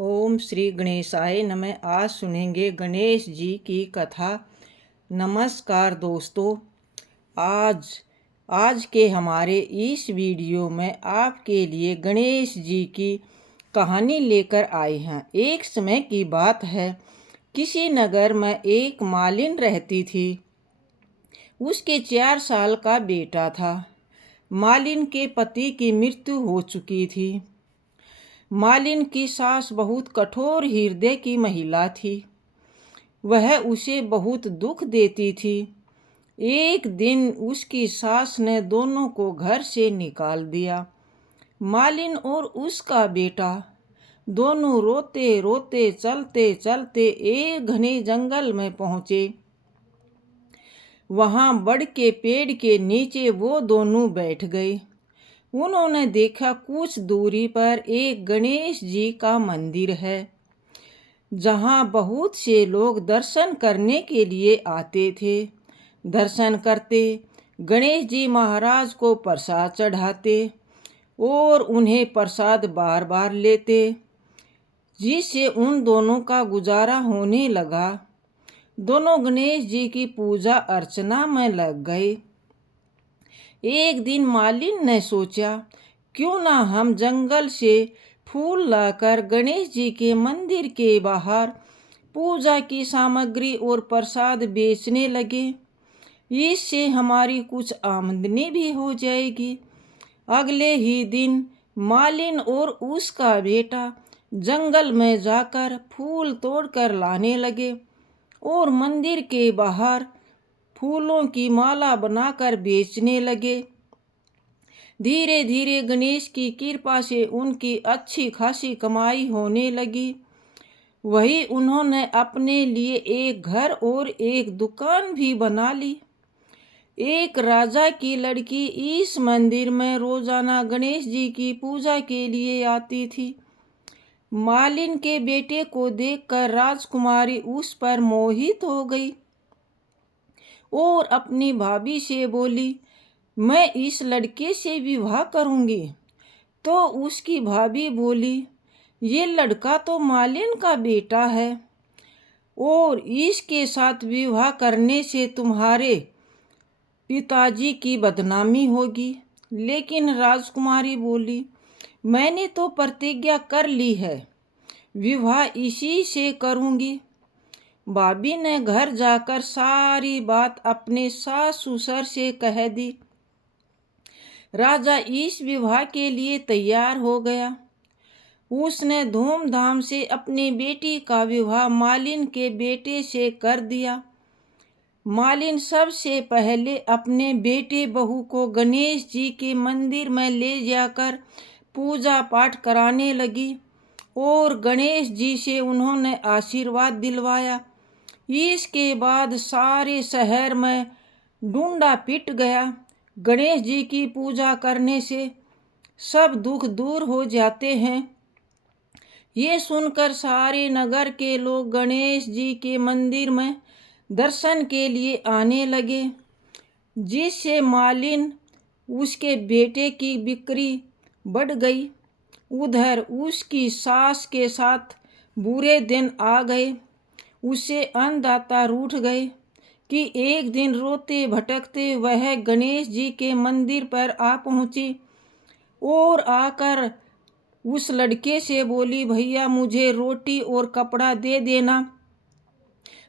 ओम श्री गणेशाय नमः। आज सुनेंगे गणेश जी की कथा। नमस्कार दोस्तों, आज के हमारे इस वीडियो में आपके लिए गणेश जी की कहानी लेकर आए हैं। एक समय की बात है, किसी नगर में एक मालिन रहती थी। उसके 4 साल का बेटा था। मालिन के पति की मृत्यु हो चुकी थी। मालिन की सास बहुत कठोर हृदय की महिला थी। वह उसे बहुत दुख देती थी। एक दिन उसकी सास ने दोनों को घर से निकाल दिया। मालिन और उसका बेटा दोनों रोते रोते चलते चलते एक घने जंगल में पहुंचे। वहां बड़ के पेड़ के नीचे वो दोनों बैठ गए। उन्होंने देखा कुछ दूरी पर एक गणेश जी का मंदिर है, जहां बहुत से लोग दर्शन करने के लिए आते थे। दर्शन करते, गणेश जी महाराज को प्रसाद चढ़ाते और उन्हें प्रसाद बार बार लेते, जिससे उन दोनों का गुजारा होने लगा। दोनों गणेश जी की पूजा अर्चना में लग गए। एक दिन मालिन ने सोचा, क्यों ना हम जंगल से फूल लाकर गणेश जी के मंदिर के बाहर पूजा की सामग्री और प्रसाद बेचने लगे। इससे हमारी कुछ आमदनी भी हो जाएगी। अगले ही दिन मालिन और उसका बेटा जंगल में जाकर फूल तोड़कर लाने लगे और मंदिर के बाहर फूलों की माला बनाकर बेचने लगे। धीरे धीरे गणेश की कृपा से उनकी अच्छी खासी कमाई होने लगी। वही उन्होंने अपने लिए एक घर और एक दुकान भी बना ली। एक राजा की लड़की इस मंदिर में रोजाना गणेश जी की पूजा के लिए आती थी। मालिन के बेटे को देखकर राजकुमारी उस पर मोहित हो गई और अपनी भाभी से बोली, मैं इस लड़के से विवाह करूंगी। तो उसकी भाभी बोली, ये लड़का तो मालिन का बेटा है और इसके साथ विवाह करने से तुम्हारे पिताजी की बदनामी होगी। लेकिन राजकुमारी बोली, मैंने तो प्रतिज्ञा कर ली है, विवाह इसी से करूंगी। भाभी ने घर जाकर सारी बात अपने सास ससुर से कह दी। राजा इस विवाह के लिए तैयार हो गया। उसने धूमधाम से अपनी बेटी का विवाह मालिन के बेटे से कर दिया। मालिन सबसे पहले अपने बेटे बहू को गणेश जी के मंदिर में ले जाकर पूजा पाठ कराने लगी और गणेश जी से उन्होंने आशीर्वाद दिलवाया। इसके बाद सारे शहर में ढूंढा पिट गया। गणेश जी की पूजा करने से सब दुख दूर हो जाते हैं। ये सुनकर सारे नगर के लोग गणेश जी के मंदिर में दर्शन के लिए आने लगे, जिससे मालिन उसके बेटे की बिक्री बढ़ गई। उधर उसकी सास के साथ बुरे दिन आ गए। उसे अन्नदाता रूठ गए कि एक दिन रोते भटकते वह गणेश जी के मंदिर पर आ पहुंची और आकर उस लड़के से बोली, भैया मुझे रोटी और कपड़ा दे देना,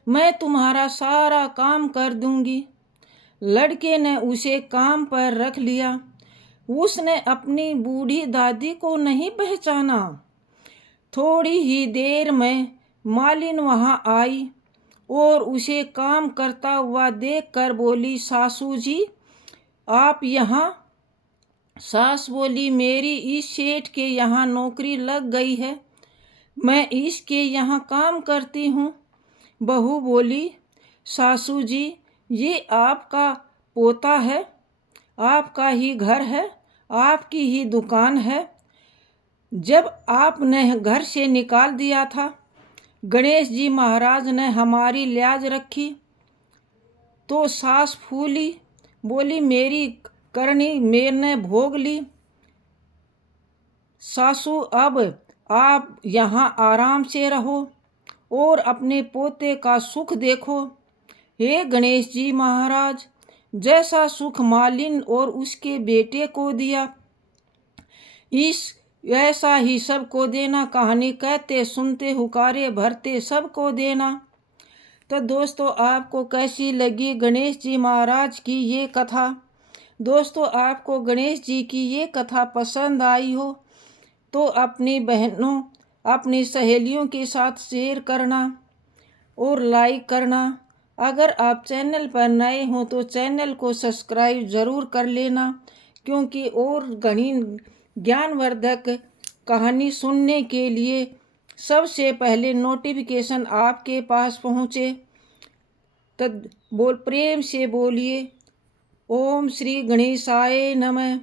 मैं तुम्हारा सारा काम कर दूंगी। लड़के ने उसे काम पर रख लिया। उसने अपनी बूढ़ी दादी को नहीं पहचाना। थोड़ी ही देर में मालिन वहां आई और उसे काम करता हुआ देखकर बोली, सासू जी आप यहाँ? सास बोली, मेरी इस सेठ के यहाँ नौकरी लग गई है, मैं इसके यहाँ काम करती हूँ। बहू बोली, सासू जी ये आपका पोता है, आपका ही घर है, आपकी ही दुकान है। जब आपने घर से निकाल दिया था, गणेश जी महाराज ने हमारी लाज रखी। तो सास फूली, बोली, मेरी करनी मैंने भोग ली। सासू अब आप यहाँ आराम से रहो और अपने पोते का सुख देखो। हे गणेश जी महाराज, जैसा सुख मालिन और उसके बेटे को दिया, इस ऐसा ही सबको देना। कहानी कहते सुनते हुकारे भरते सबको देना। तो दोस्तों, आपको कैसी लगी गणेश जी महाराज की ये कथा? दोस्तों, आपको गणेश जी की ये कथा पसंद आई हो तो अपनी बहनों, अपनी सहेलियों के साथ शेयर करना और लाइक करना। अगर आप चैनल पर नए हो तो चैनल को सब्सक्राइब ज़रूर कर लेना, क्योंकि और घनी ज्ञानवर्धक कहानी सुनने के लिए सबसे पहले नोटिफिकेशन आपके पास पहुँचे। तो प्रेम से बोलिए ओम श्री गणेशाय नमः।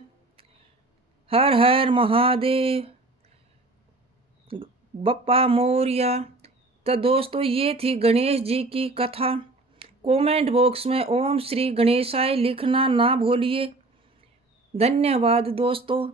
हर हर महादेव, बप्पा मोरिया। तो दोस्तों, ये थी गणेश जी की कथा। कमेंट बॉक्स में ओम श्री गणेशाय लिखना ना भूलिए। धन्यवाद दोस्तों।